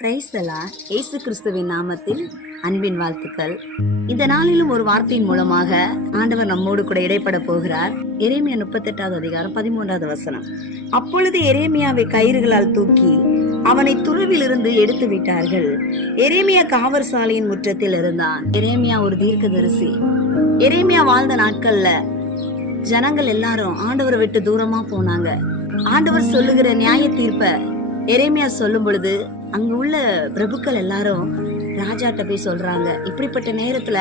Praise the Lord. இயேசு கிறிஸ்துவின் நாமத்தில் அன்பின் வாழ்த்துக்கள். இந்த நாளிலும் ஒரு வார்த்தையின் மூலமாக ஆண்டவர் நம்மோடு கூட இடைப்பட போகிறார். எரேமியா 38வது அதிகாரம் 13வது வசனம். அப்பொழுது எரேமியாவை கயிறுகளால் தூக்கி அவனை துருவிலிருந்து எடுத்து விட்டார்கள். எரேமியா காவற் சாலையின் முற்றத்தில் இருந்தான். எரேமியா ஒரு தீர்க்கதரிசி. எரேமியா வாழ்ந்த நாட்கள்ல ஜனங்கள் எல்லாரும் ஆண்டவரை விட்டு தூரமா போனாங்க. ஆண்டவர் சொல்லுகிற நியாய தீர்ப்ப எரேமியா சொல்லும் பொழுது அங்க உள்ள பிரபுக்கள் எல்லாரும் ராஜாட்ட போய் சொல்றாங்க. இப்படிப்பட்ட நேரத்துல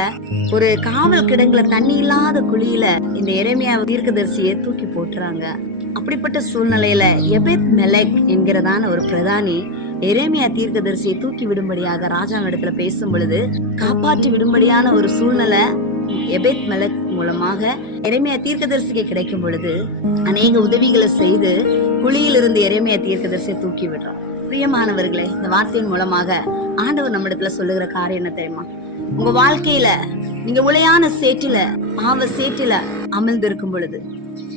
ஒரு காவல் கிடங்குல தண்ணி இல்லாத குழியில இந்த எரேமியா தீர்க்கதரிசியை தூக்கி போட்டுறாங்க. அப்படிப்பட்ட சூழ்நிலையில எபெத் மெலெக் என்கிறதான ஒரு பிரதானி எரேமியா தீர்க்கதரிசியை தூக்கி விடும்படியாக ராஜாவிடத்துல பேசும் பொழுது காப்பாற்றி விடும்படியான ஒரு சூழ்நிலை எபெத் மெலெக் மூலமாக எரேமியா தீர்க்கதரிசிக்கு கிடைக்கும் பொழுது அநேக உதவிகளை செய்து குழியிலிருந்து எரேமியா தீர்க்கதரிசியை தூக்கி விடுறோம். பிரியமானவர்களே, இந்த வார்த்தையின் மூலமாக ஆண்டவர் நம்மிடத்துல சொல்லுகிற காரியம் என்ன தெரியுமா? உங்க வாழ்க்கையில நீங்க உளையான சேற்றில பாவ சேற்றில அமிழ்ந்து இருக்கும் பொழுது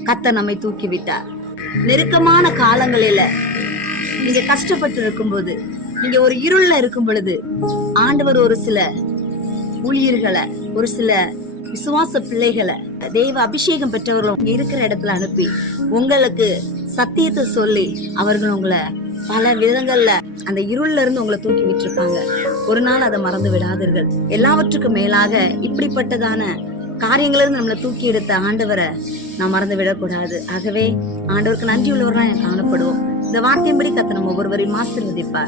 கர்த்தர் நம்மை தூக்கி விட்டார். நெருக்கமான காலங்களில நீங்க கஷ்டப்பட்டு இருக்கும் போது, நீங்க ஒரு இருள்ல இருக்கும் பொழுது ஆண்டவர் ஒரு சில ஊழியர்களை, ஒரு சில விசுவாச பிள்ளைகளை, தெய்வ அபிஷேகம் பெற்றவர்கள் இருக்கிற இடத்துல அனுப்பி உங்களுக்கு சத்தியத்தை சொல்லி அவர்கள் உங்களை பல விதங்கள்ல அந்த இருள்ல இருந்து உங்களை தூக்கி விட்டுருப்பாங்க. ஒரு நாள் அதை மறந்து விடாதீர்கள். எல்லாவற்றுக்கும் மேலாக இப்படிப்பட்டதான காரியங்களிலிருந்து நம்மளை தூக்கி எடுத்த ஆண்டவரை நாம் மறந்து விடக்கூடாது. ஆகவே ஆண்டவருக்கு நன்றி உள்ளவர்களா காணப்படுவோம். இந்த வார்த்தையின்படி கர்த்தர் நம்ம ஒவ்வொருவரையும் ஆசீர்வதிப்பார்.